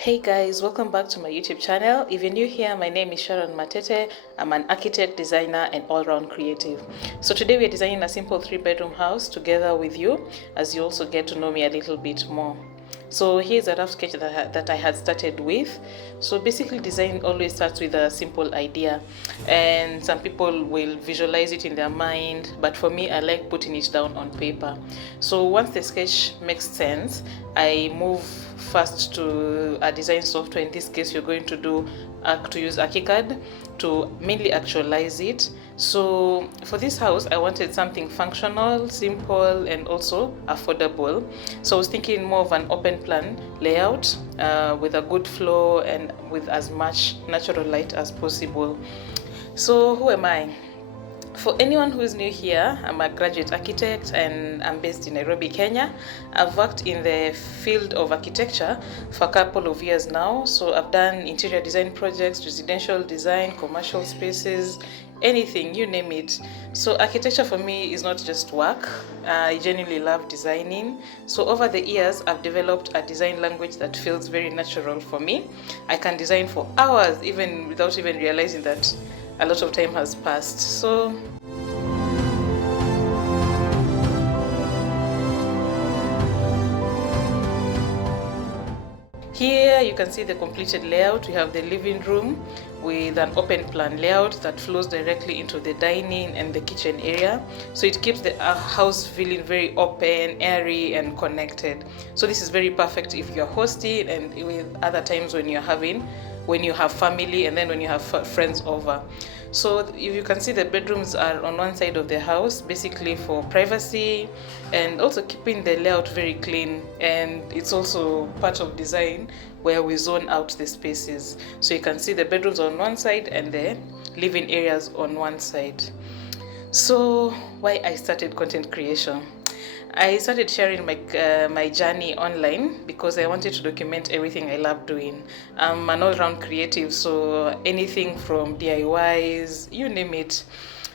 Hey guys, welcome back to my YouTube channel. If you're new here, my name is Sharon Matete. I'm an architect, designer, and all-round creative. So today we're designing a simple 3-bedroom house together with you as you also get to know me a little bit more. So here's a rough sketch that I had started with. So basically design always starts with a simple idea, and some people will visualize it in their mind, but for me I like putting it down on paper. So once the sketch makes sense, I move first to a design software. In this case, you're going to use ArchiCAD to mainly actualize it. So for this house, I wanted something functional, simple, and also affordable. So I was thinking more of an open plan layout with a good flow and with as much natural light as possible. So who am I? For anyone who is new here, I'm a graduate architect and I'm based in Nairobi, Kenya. I've worked in the field of architecture for a couple of years now. So I've done interior design projects, residential design, commercial spaces, anything, you name it. So architecture for me is not just work. I genuinely love designing. So over the years, I've developed a design language that feels very natural for me. I can design for hours even without even realizing that a lot of time has passed. So here you can see the completed layout. We have the living room with an open plan layout that flows directly into the dining and the kitchen area. So it keeps the house feeling very open, airy, and connected. So this is very perfect if you're hosting and with other times when you have family and then when you have friends over. So if you can see, the bedrooms are on one side of the house, basically for privacy and also keeping the layout very clean. And it's also part of design where we zone out the spaces. So you can see the bedrooms on one side and the living areas on one side. So why I started content creation? I started sharing my journey online because I wanted to document everything I love doing. I'm an all-round creative, so anything from DIYs, you name it.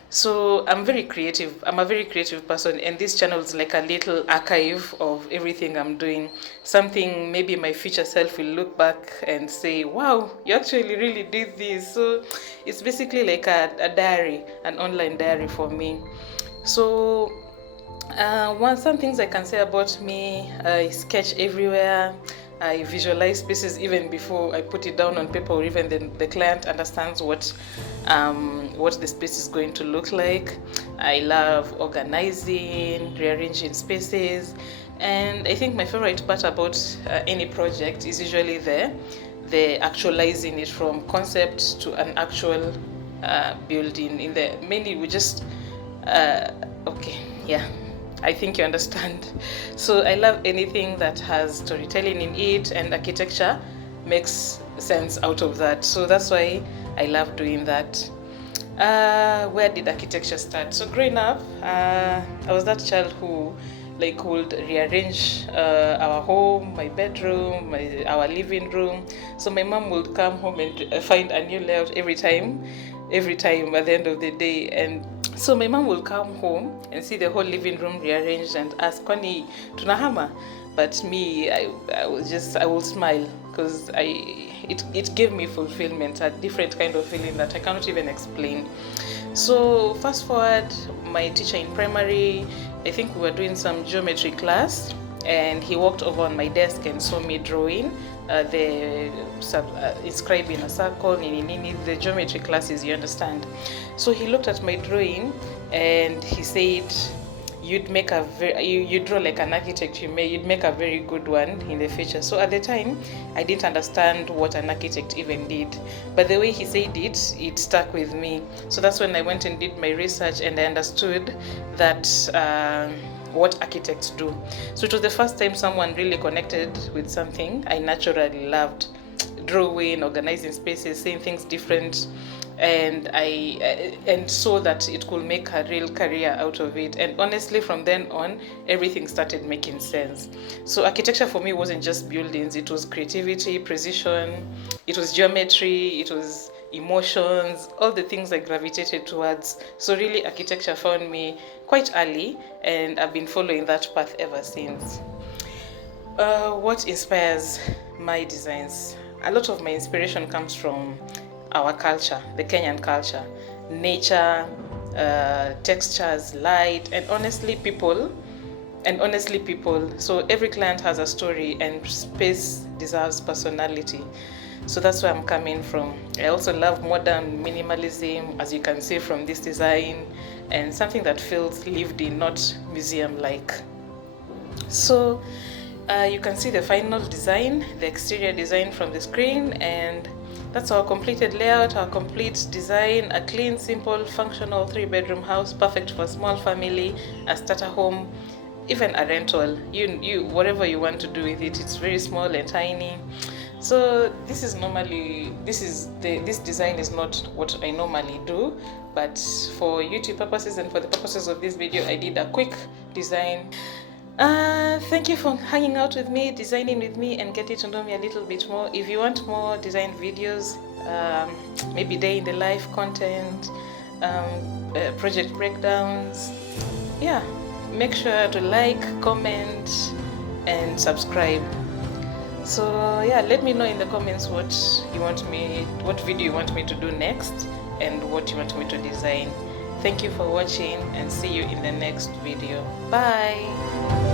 So I'm very creative. I'm a very creative person, and this channel is like a little archive of everything I'm doing. Something maybe my future self will look back and say, "Wow, you actually really did this." So it's basically like a diary, an online diary for me. So some things I can say about me: I sketch everywhere. I visualize spaces even before I put it down on paper, or even the client understands what the space is going to look like. I love organizing, rearranging spaces, and I think my favorite part about any project is usually the actualizing it from concept to an actual building. Mainly we just okay, yeah, I think you understand. So I love anything that has storytelling in it, and architecture makes sense out of that. So that's why I love doing that. Where did architecture start? So growing up, I was that child who would rearrange our home, my bedroom, our living room. So my mom would come home and find a new layout every time at the end of the day. And so my mom will come home and see the whole living room rearranged and ask, "Kwani tunahama?" But me, I will smile because it gave me fulfillment, a different kind of feeling that I cannot even explain. So fast forward, my teacher in primary, I think we were doing some geometry class, and he walked over on my desk and saw me drawing inscribing a circle, the geometry classes, you understand. So he looked at my drawing and he said, you draw like an architect, you'd make a very good one in the future. So at the time, I didn't understand what an architect even did, but the way he said it stuck with me. So that's when I went and did my research, and I understood that what architects do. So it was the first time someone really connected with something I naturally loved: drawing, organizing spaces, seeing things different, and I saw that it could make a real career out of it. And honestly, from then on, everything started making sense. So architecture for me wasn't just buildings; it was creativity, precision, it was geometry, it was emotions, all the things I gravitated towards. So really, architecture found me quite early, and I've been following that path ever since. What inspires my designs. A lot of my inspiration comes from our culture, the Kenyan culture, nature, textures, light, and honestly people. So every client has a story, and space deserves personality. So that's where I'm coming from. I also love modern minimalism, as you can see from this design, and something that feels lived in, not museum-like. So you can see the final design, the exterior design from the screen, and that's our completed layout, our complete design, a clean, simple, functional 3-bedroom house, perfect for a small family, a starter home, even a rental. You whatever you want to do with it. It's very small and tiny. So this design is not what I normally do, but for YouTube purposes and for the purposes of this video, I did a quick design. Thank you for hanging out with me, designing with me, and getting to know me a little bit more. If you want more design videos, maybe day in the life content, project breakdowns, yeah, make sure to like, comment, and subscribe. So yeah, let me know in the comments what video you want me to do next, and what you want me to design. Thank you for watching, and see you in the next video. Bye.